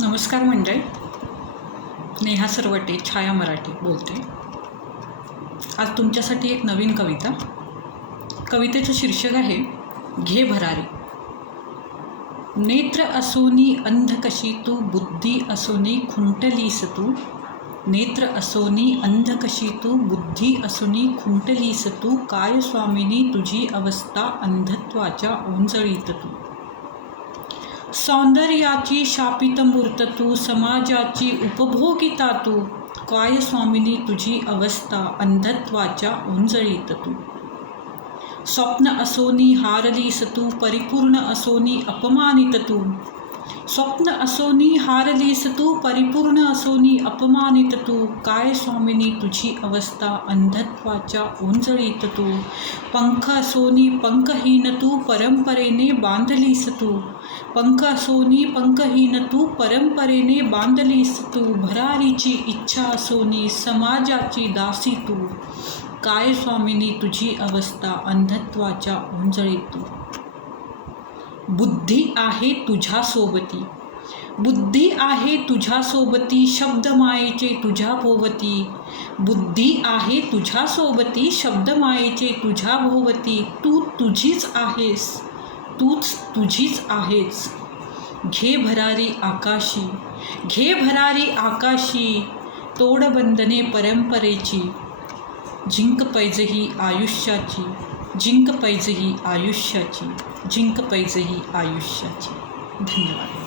नमस्कार मंडळी, नेहा सरवटे, छाया मराठी बोलते. आज तुमच्यासाठी एक नवीन कविता. कवितेचं शीर्षक आहे घे भरारी. नेत्र असोनी अंध कशी तू, बुद्धी असोनी खुंटलीस तू. नेत्र असोनी अंध कशी तू, बुद्धी असोनी खुंटलीस तू. काय स्वामिनी तुझी अवस्था, अंधत्वाच्या ओंजळीत तू. सौंदर्याची शापित मूर्त तू, समाजाची उपभोगिता तू. काय स्वामिनी तुझी अवस्था, अंधत्वाच्या ओंजळीत तू. स्वप्न असोनी हारलीस तू, परिपूर्ण असोनी अपमानित तू. स्वप्न असोनी हारलीस तू, परिपूर्ण असोनी अपमानित तू. काय स्वामिनी तुझी अवस्था, अंधत्वाच्या ओंजळीत तू. पंख असोनी पंखहीन तू, परंपरेने बांधलीस तू. पंख असोनी पंखहीन तू, परंपरेने बांधलीस तू. भरारीची इच्छा असोनी समाजाची दासी तू. काय स्वामिनी तुझी अवस्था, अंधत्वाच्या ओंजळीत तू. बुद्धी आहे तुझ्या सोबती, बुद्धी आहे तुझ्या सोबती, शब्दमायेचे तुझ्या भोवती. बुद्धी आहे तुझ्या सोबती, शब्दमायेचे तुझ्या भोवती. तू तुझीच आहेस, तूच तुझीच आहेस. घे भरारी आकाशी, घे भरारी आकाशी. तोड बंधने परंपरेची, जिंक पैज ही आयुष्याची. जिंक पैज ही आयुष्याची, जिंक पैज ही आयुष्याची. धन्यवाद.